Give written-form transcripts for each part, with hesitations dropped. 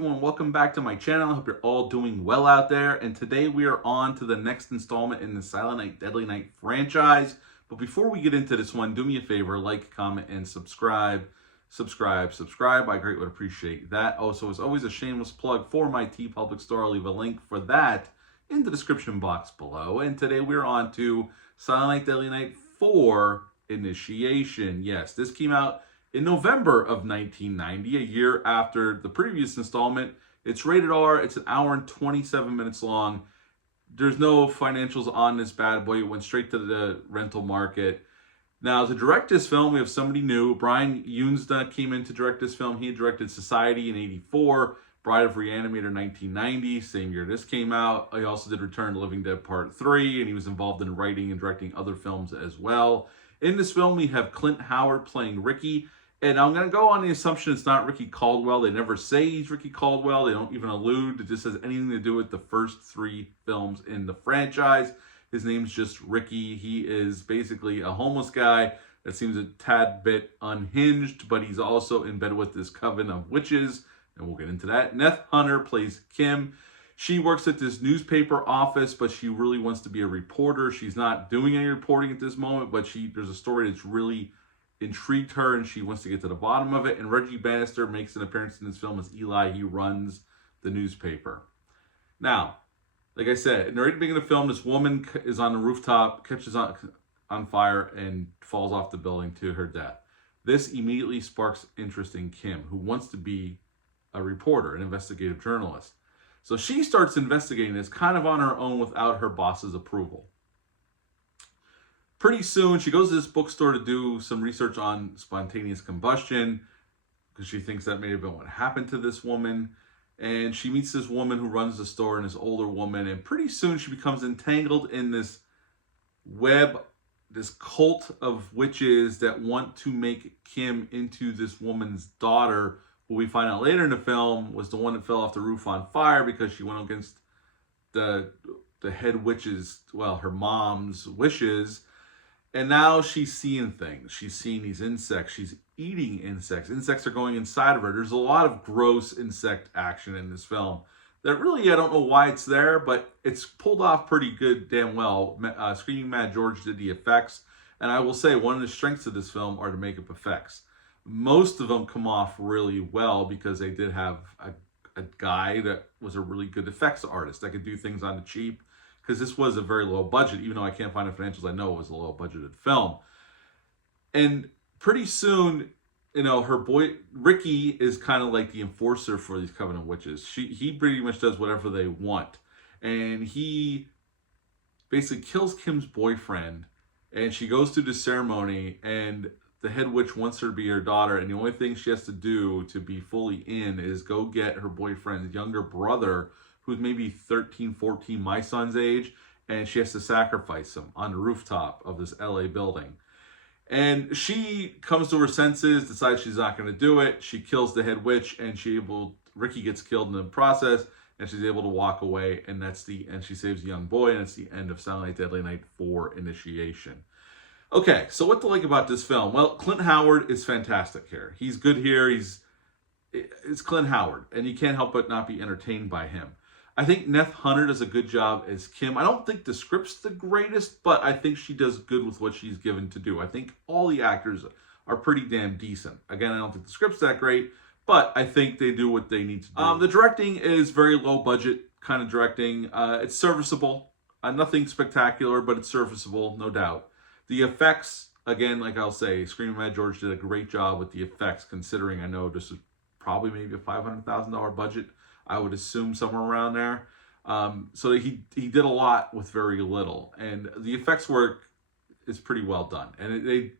everyone, welcome back to my channel. I hope you're all doing well out there. And today we are on to the next installment in the Silent Night, Deadly Night franchise. But before we get into this one, do me a favor, like, comment, and subscribe. Subscribe. I greatly would appreciate that. Also, as always, a shameless plug for my TeePublic store. I'll leave a link for that in the description box below. And today we're on to Silent Night, Deadly Night 4 Initiation. Yes, this came out in November of 1990, a year after the previous installment. It's rated R. It's an hour and 27 minutes long. There's no financials on this bad boy. It went straight to the rental market. Now, to direct this film, we have somebody new. Brian Yuzna came in to direct this film. He directed Society in '84, Bride of Reanimator in 1990, same year this came out. He also did Return to Living Dead Part 3, and he was involved in writing and directing other films as well. In this film, we have Clint Howard playing Ricky. And I'm going to go on the assumption it's not Ricky Caldwell. They never say he's Ricky Caldwell. They don't even allude that this has anything to do with the first 3 films in the franchise. His name's just Ricky. He is basically a homeless guy that seems a tad bit unhinged, but he's also in bed with this coven of witches, and we'll get into that. Neth Hunter plays Kim. She works at this newspaper office, but she really wants to be a reporter. She's not doing any reporting at this moment, but there's a story that's really intrigued her, and she wants to get to the bottom of it. And Reggie Bannister makes an appearance in this film as Eli. He runs the newspaper. Now, like I said, in the very beginning of the film, this woman is on the rooftop, catches on fire, and falls off the building to her death. This immediately sparks interest in Kim, who wants to be a reporter, an investigative journalist. So she starts investigating this kind of on her own without her boss's approval. Pretty soon, she goes to this bookstore to do some research on spontaneous combustion because she thinks that may have been what happened to this woman. And she meets this woman who runs the store, and this older woman. And pretty soon, she becomes entangled in this web, this cult of witches that want to make Kim into this woman's daughter, who we find out later in the film was the one that fell off the roof on fire because she went against the head witch's, well, her mom's wishes. And now she's seeing things. She's seeing these insects. She's eating insects. Insects are going inside of her. There's a lot of gross insect action in this film that really, I don't know why it's there, but it's pulled off pretty good, damn well. Screaming Mad George did the effects. And I will say one of the strengths of this film are the makeup effects. Most of them come off really well because they did have a guy that was a really good effects artist that could do things on the cheap. Because this was a very low budget, even though I can't find the financials, I know it was a low budgeted film. And pretty soon, you know, her boy, Ricky, is kind of like the enforcer for these Covenant witches. He pretty much does whatever they want. And he basically kills Kim's boyfriend, and she goes through the ceremony, and the head witch wants her to be her daughter, and the only thing she has to do to be fully in is go get her boyfriend's younger brother, who's maybe 13, 14, my son's age, and she has to sacrifice him on the rooftop of this LA building. And she comes to her senses, decides she's not going to do it. She kills the head witch, and Ricky gets killed in the process, and she's able to walk away, and she saves a young boy, and it's the end of Silent Night, Deadly Night 4 Initiation. Okay, so what to like about this film? Well, Clint Howard is fantastic here. He's good here. It's Clint Howard, and you can't help but not be entertained by him. I think Neth Hunter does a good job as Kim. I don't think the script's the greatest, but I think she does good with what she's given to do. I think all the actors are pretty damn decent. Again, I don't think the script's that great, but I think they do what they need to do. The directing is very low budget kind of directing. It's serviceable. Nothing spectacular, but it's serviceable, no doubt. The effects, again, like I'll say, Screaming Mad George did a great job with the effects, considering I know this is probably maybe a $500,000 budget. I would assume somewhere around there. So he did a lot with very little. And the effects work is pretty well done. And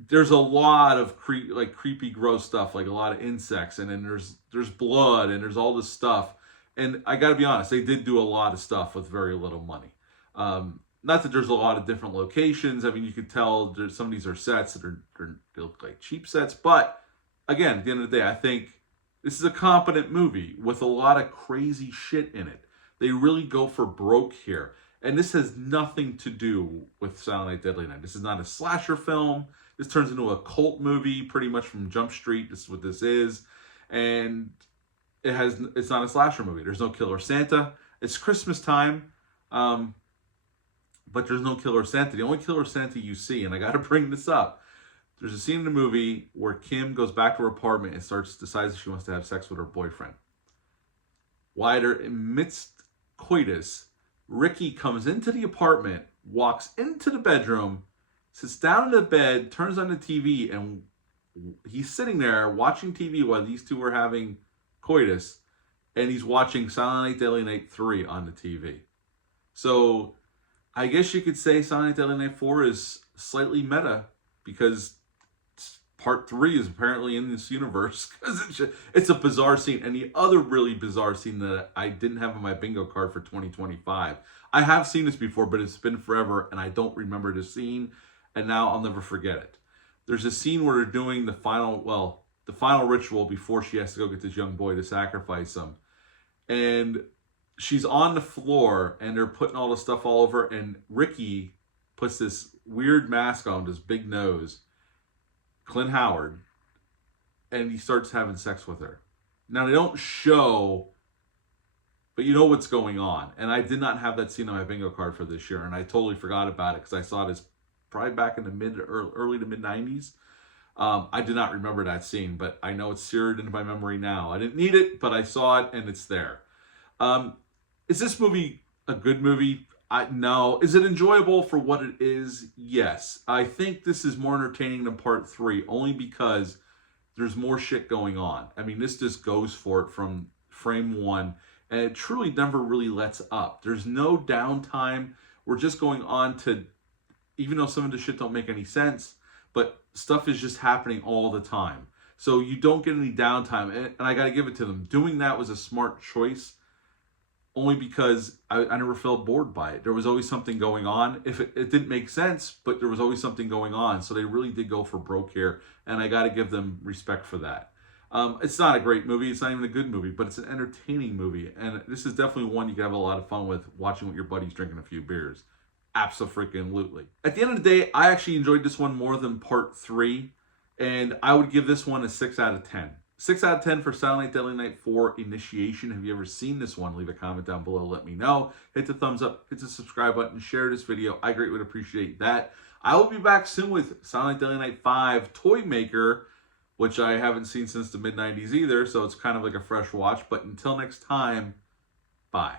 there's a lot of creepy, gross stuff, like a lot of insects. And then there's blood, and there's all this stuff. And I got to be honest, they did do a lot of stuff with very little money. Not that there's a lot of different locations. I mean, you could tell some of these are sets that they look like cheap sets. But again, at the end of the day, I think this is a competent movie with a lot of crazy shit in it. They really go for broke here. And this has nothing to do with Silent Night, Deadly Night. This is not a slasher film. This turns into a cult movie pretty much from Jump Street. This is what this is. And it's not a slasher movie. There's no Killer Santa. It's Christmas time, but there's no Killer Santa. The only Killer Santa you see, and I got to bring this up, there's a scene in the movie where Kim goes back to her apartment and decides she wants to have sex with her boyfriend. While they're amidst coitus, Ricky comes into the apartment, walks into the bedroom, sits down in the bed, turns on the TV, and he's sitting there watching TV while these two are having coitus, and he's watching Silent Night, Deadly Night 3 on the TV. So I guess you could say Silent Night, Deadly Night 4 is slightly meta, because part 3 is apparently in this universe, because it's a bizarre scene. And the other really bizarre scene that I didn't have on my bingo card for 2025, I have seen this before, but it's been forever, and I don't remember the scene, and now I'll never forget it. There's a scene where they're doing the final ritual before she has to go get this young boy to sacrifice him. And she's on the floor, and they're putting all the stuff all over, and Ricky puts this weird mask on, this big nose, Clint Howard, and he starts having sex with her. Now, they don't show, but you know what's going on. And I did not have that scene on my bingo card for this year, and I totally forgot about it because I saw this probably back in the early to mid 90s. I did not remember that scene, but I know it's seared into my memory now. I didn't need it, but I saw it, and it's there. Is this movie a good movie? No. Is it enjoyable for what it is? Yes. I think this is more entertaining than part 3, only because there's more shit going on. I mean, this just goes for it from frame 1, and it truly never really lets up. There's no downtime. We're just going on to, even though some of the shit don't make any sense, but stuff is just happening all the time. So you don't get any downtime, and I got to give it to them. Doing that was a smart choice, only because I never felt bored by it. There was always something going on. If it didn't make sense, but there was always something going on. So they really did go for broke here, and I got to give them respect for that. It's not a great movie. It's not even a good movie, but it's an entertaining movie. And this is definitely one you can have a lot of fun with, watching with your buddies drinking a few beers. Abso-freaking-lutely. At the end of the day, I actually enjoyed this one more than part 3, and I would give this one a 6 out of 10. 6 out of 10 for Silent Night, Deadly Night 4 Initiation. Have you ever seen this one? Leave a comment down below. Let me know. Hit the thumbs up. Hit the subscribe button. Share this video. I greatly would appreciate that. I will be back soon with Silent Night, Deadly Night 5 Toy Maker, which I haven't seen since the mid-90s either, so it's kind of like a fresh watch. But until next time, bye.